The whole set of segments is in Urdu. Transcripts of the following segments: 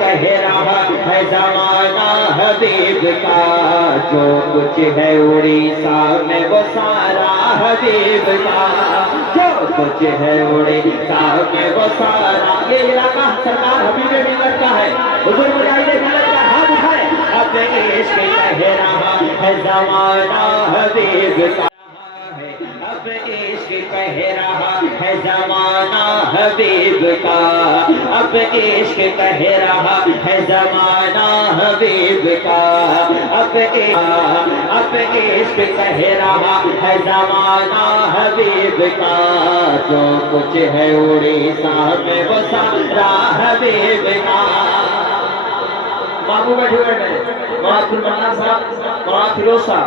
کہہ رہا ہے زمانہ حبیب کا، جو کچھ ہے اڑیسہ میں وہ سارا حبیب کا، جو کچھ ہے اڑیسہ میں وہ سارا۔ یہ علاقہ سرکار حبیب ملت کا ہے، حضور مجاہد ملت کا ہاتھ اٹھائے۔ اب عشق کہہ رہا ہے زمانہ حبیب کا، اب عشق کہہ رہا ہے زمانہ حبیب کا، اب عشق کہہ رہا ہے زمانہ حبیب کا، اب عشق کہہ رہا ہے زمانہ حبیب کا، جو کچھ ہے اڑیسہ میں وہ سارا حبیب کا۔ بابو بیٹھے ہوئے ہیں، مولانا فرمان صاحب، مولانا فیروز صاحب،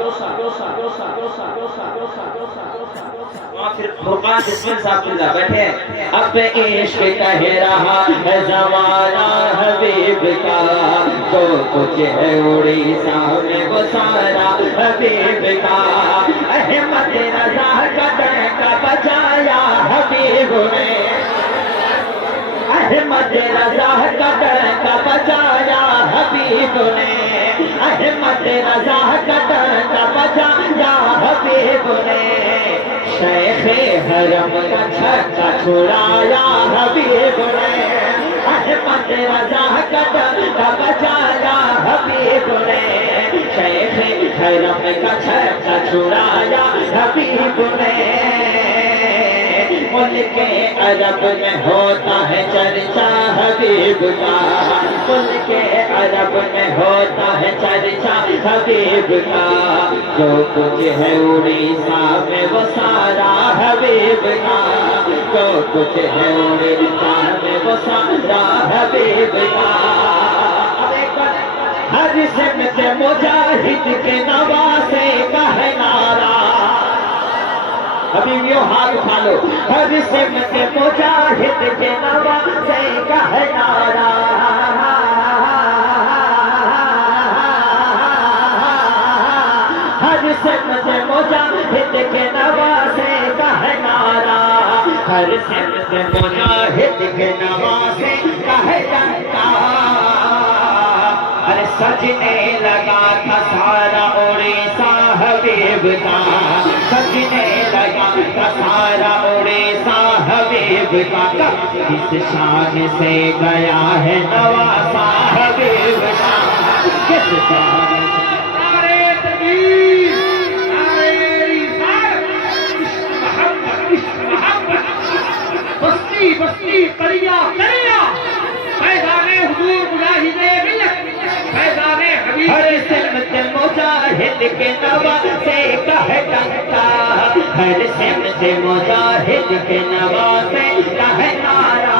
فرقان بسم صاحب اللہ بیٹھے ہیں۔ اب عشق کہہ رہا ہے زمانہ حبیب کا، جو کچھ ہے اڑیسہ میں وہ سارا حبیب کا، احمد رضا قدر کا بچایا حبیب نے، احمد رضا قدر کا بچایا حبیب نے، احمد رضا قدر کا بچایا حبیب نے، شیخ حرم کا چھکا چھڑایا حبیب نے، احمد رضا قدر کا بچایا حبیب نے، شیخ حرم کا چھکا چھڑایا حبیب نے۔ ملک عرب میں ہوتا ہے چرچا حبیب کا، ملک عرب میں ہوتا ہے چرچا حبیب کا، جو کچھ ہے اڑیسہ میں وہ سارا حبیب کا، جو کچھ ہے اڑیسہ میں وہ سارا حبیب کا۔ ہر سمت مجاہد کے نواسے کا ہے نعرہ، حبیبیوں ہاتھ اٹھا لو، ہر سمت مجاہد کے نواسے کا ہے نعرہ، ہر سمت مجاہد کے نواسے کا ہے نعرہ، ہر سمت مجاہد کے نواسے کا ہے ڈنکا۔ ارے سجنے لگا تھا سارا اڑیسہ حبیب کا، سجنے لگا تھا سارا اڑیسہ حبیب کا، کس شان سے گیا ہے نواسا حبیب کا، کس شان سے۔ نعرہ تکبیر، نعرہ رسالت، محبت، بستی بستی قریہ قریہ، فیضان حضور مجاہد ملت، فیضان حبیب۔ ہر سمت مجاہد کے نواسے کا ہے ڈنکا، ہر سمت مجاہد کے نواسے کا ہے نعرہ،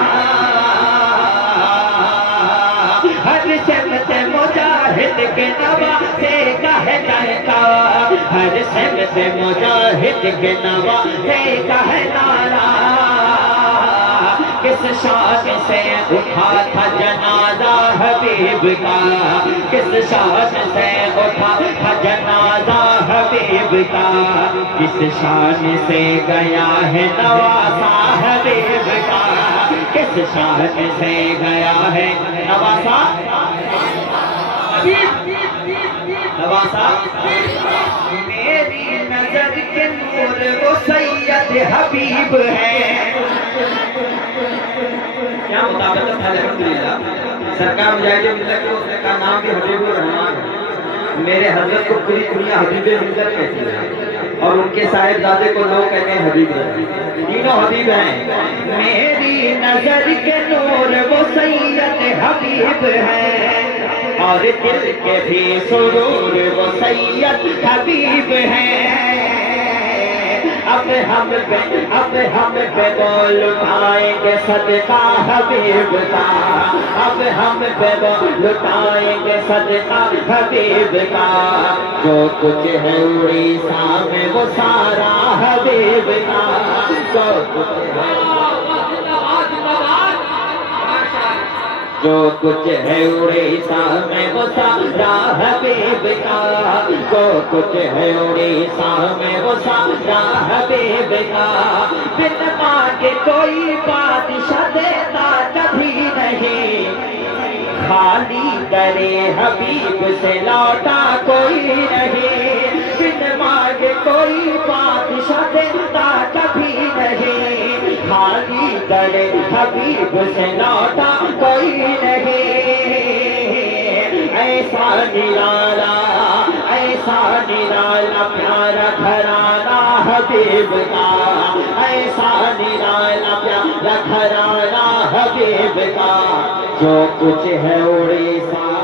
ہر سمت مجاہد کے نواسے کا ہے ڈنکا، ہر سمت مجاہد کے نواسے کا ہے نعرہ۔ کس شان سے اٹھا تھا جنازہ حبیب کا، کس شان سے اٹھا تھا جنازہ حبیب کا، کس شان سے گیا ہے نواسا حبیب کا، کس شان سے گیا ہے نواسا نواسا۔ میری نظر کے نور وہ سید حبیب ہے، کیا مطابقت ہے الحمدللہ۔ سرکار مجاہد ملت کا نام بھی حبیب الرحمان ہے، میرے حضرت کو پوری دنیا حبیب ملت کہتی ہے، اور ان کے صاحبزادے کو لوگ کہتے ہیں حبیب الرحمان، تینوں حبیب ہیں۔ میری نظر کے نور وہ سید حبیب ہے، اور دل کے بھی سرور وہ سید حبیب ہے، اب ہم پہ بول اٹھائیں گے صدقہ حبیب کا، اب ہم پہ بول اٹھائیں گے صدقہ حبیب کا، جو کچھ ہے اڑیسہ میں وہ سارا حبیب کا، جو کچھ ہے جو کچھ ہے اڑیسہ میں وہ سارا حبیب کا، جو کچھ ہے اڑیسہ میں وہ سارا حبیب کا، بن مانگے کوئی بادشاہ دیتا کبھی نہیں، خالی درے حبیب سے لوٹا کوئی نہیں، بن مانگے کوئی بادشاہ دیتا کبھی نہیں، خالی درے حبیب سے لوٹا کوئی نہیں، ایسا نرالا پیارا گھرانہ حبیب کا، ایسا نرالا پیارا گھرانہ حبیب کا، جو کچھ ہے اڑیسہ